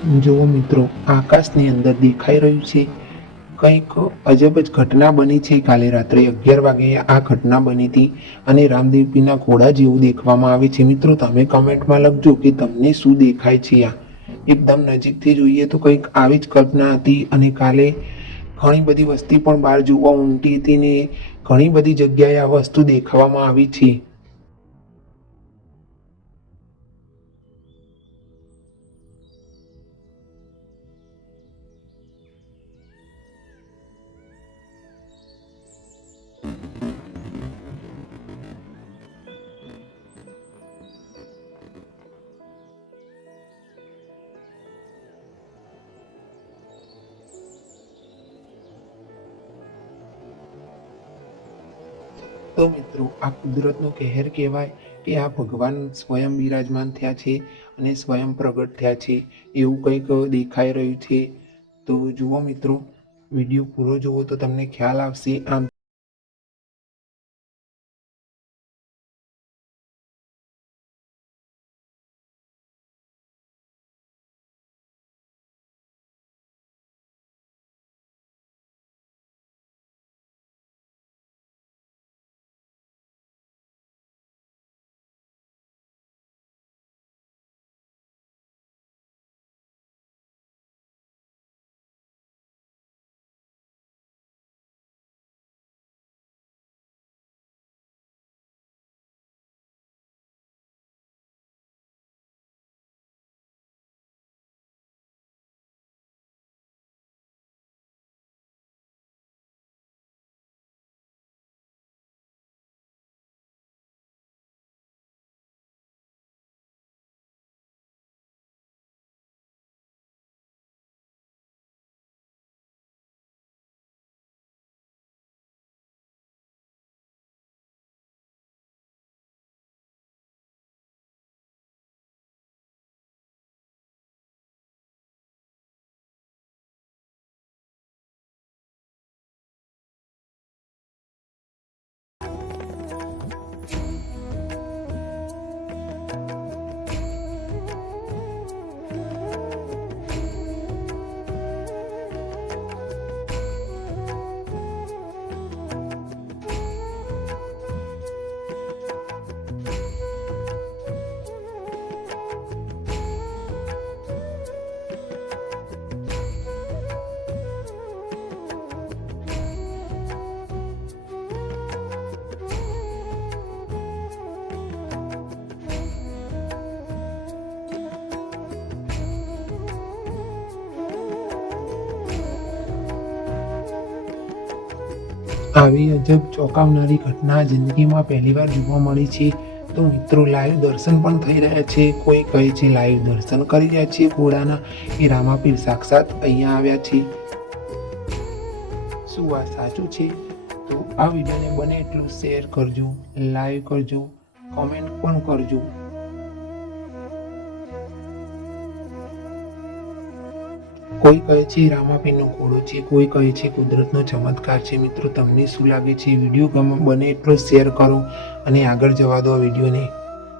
જુઓ મિત્રો, આકાશની અંદર દેખાઈ રહ્યું છે કંઈક અજબ જ ઘટના બની છે. કાલે રાત્રે 11 વાગે આ ઘટના બની હતી અને રામદેવપીરના ઘોડા જેવું દેખવામાં આવે છે. મિત્રો, તમે કમેન્ટમાં લખજો કે તમને શું દેખાય છે. આ એકદમ નજીકથી જોઈએ તો કંઈક આવી જ કલ્પના હતી. અને કાલે ઘણી બધી વસ્તી પણ બહાર જોવા ઉમટી હતી ને ઘણી બધી જગ્યાએ આ વસ્તુ દેખાવામાં આવી છે. તો મિત્રો, આ કુદરતનો કહેર કહેવાય કે આ ભગવાન સ્વયં બિરાજમાન થયા છે અને સ્વયં પ્રગટ થયા છે એવું કંઈક દેખાઈ રહ્યું છે. તો જુઓ મિત્રો, વિડીયો પૂરો જુઓ તો તમને ખ્યાલ આવશે. આમ આવી અજબ ચોંકાવનારી ઘટના જિંદગીમાં પહેલીવાર જોવા મળી છે. તો મિત્રો, લાઈવ દર્શન પણ થઈ રહ્યા છે. કોઈ કહે છે લાઈવ દર્શન કરી રહ્યા છે ઘોડાના, એ રામાપીર સાક્ષાત અહીંયા આવ્યા છે. શું આ સાચું છે? તો આ વિડીયોને બને એટલું શેર કરજો, લાઈક કરજો, કોમેન્ટ પણ કરજો. કોઈ કહે છે રામાપીરનો ઘોડો છે, કોઈ કહે છે કુદરતનો ચમત્કાર છે. મિત્રો, તમને શું લાગે છે? વિડીયો બને એટલો શેર કરો અને આગળ જવા દો આ વિડીયોને.